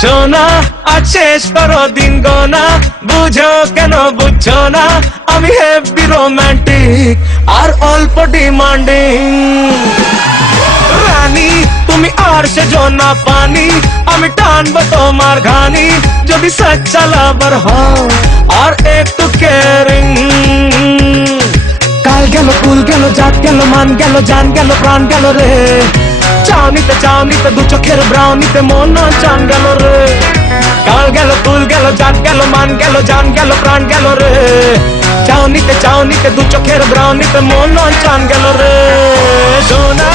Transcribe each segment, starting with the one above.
সোনা আজ শেষ করো দিন গোনা, বুঝো কেন বুঝছো না, আমি হেভি রোমান্টিক আর অল্প ডিমান্ডিং। রানী তুমি আর সেজো না পানি, আমি টানবো তোমার ঘানি, যদি সচ্চা লাভার হও আর একটু কেয়ারিং। কাল গেল কুল গেল জাত গেল মান গেল জান গেল প্রাণ গেল রে, চাউনিতে দু চোখের ব্রাউনিতে মন চান গেল রে। কাল গেল কুল গেল জাত গেল মান গেল জান গেল প্রাণ গেল রে, চাউনিতে দু চোখের ব্রাউনিতে মন চান গেল রে। সোনা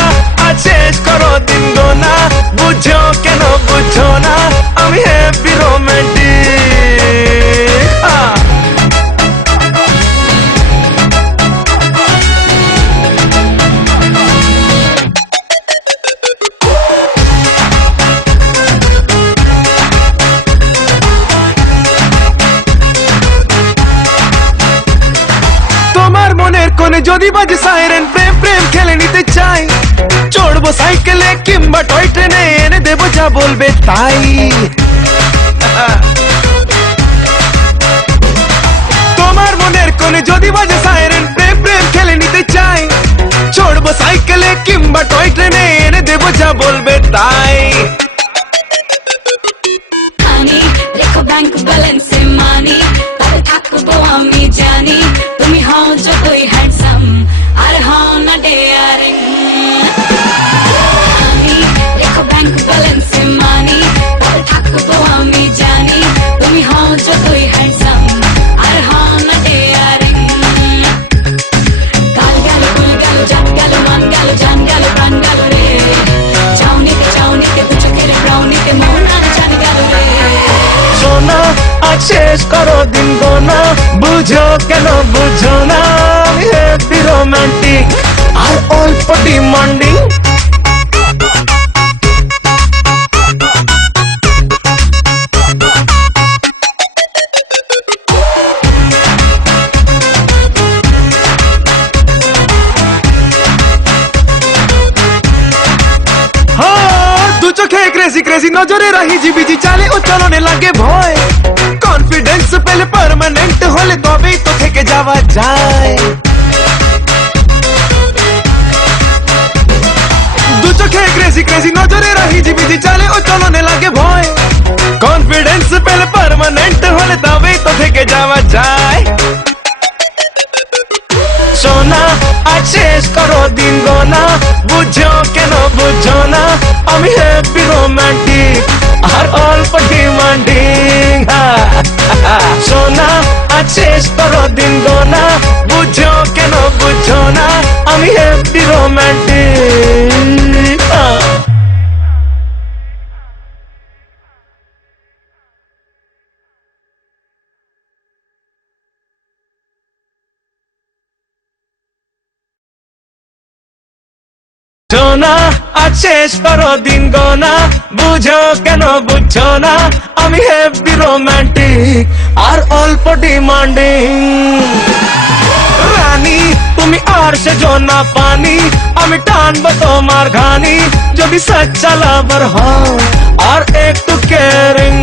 আজ শেষ করো দিন গোনা, বুঝো কেন বুঝো না, আমি হেভি রোমান্টিক। কোনে যদি বাজে সাইরেন, প্রেম প্রেম খেলে নিতে চাই, চড়বো সাইকেলে কিংবা টয় ট্রেনে, এনে দেবো যা বলবে তাই। তোমার মনের কোনে যদি বাজে সাইরেন, প্রেম প্রেম খেলে নিতে চাই, চড়বো সাইকেলে কিংবা টয় ট্রেনে, এনে দেবো যা বলবে তাই। রেখো ব্যাংক ব্যালেন্সে মানি, তবে থাকবো আমি জানি, তুমি হও যতই হ্যান্ডসাম আর হও না ডেয়ারিং। রেখো ব্যাংক ব্যালেন্সে মানি, তবে থাকবো আমি জানি, তুমি হও যতই হ্যান্ডসাম আর হও না ডেয়ারিং। কাল গেল কুল গেল জাত গেল মান গেল জান গেল প্রাণ গেল রে, চাউনিতে দু চোখের ব্রাউনিতে মন আর জান গেল রে। সোনা আজ শেষ করো দিন গোনা, বুঝো কেন বুঝো না, আমি হেভি রোমান্টিক আর অল্প ডিমান্ডিং। দু চোখে ক্রেজি ক্রেজি নজরে রাহি জিবিজি চালে ও চলনে লাগে ভয়, কনফিডেন্স পেলে পার্মানেন্ট হলে তবেই তো থেকে যাওয়া যায়। দু চোখে ক্রেজি ক্রেজি নজরে রাহি জিবিজি চালে ও চলনে লাগে ভয়, কনফিডেন্স পেলে পার্মানেন্ট হলে তবেই তো থেকে যাওয়া যায়। সোনা আজ শেষ করো দিন গোনা, বুঝো কেন বুঝো না, আমি হেভি রোমান্টিক আর অল্প ডিমান্ডিং। সোনা আজ শেষ করো দিন গোনা, বুঝো কেন বুঝো না, আমি হেভি রোমান্টিক। সোনা আজ শেষ করো দিন গোনা, বুঝো কেন বুঝছো না, আমি হেভি রোমান্টিক আর অল্প ডিমান্ডিং। রানী তুমি আর সেজো না পানি, আমি টানবো তোমার ঘানি, যদি সচ্চা লাভার হও আর একটু কেয়ারিং।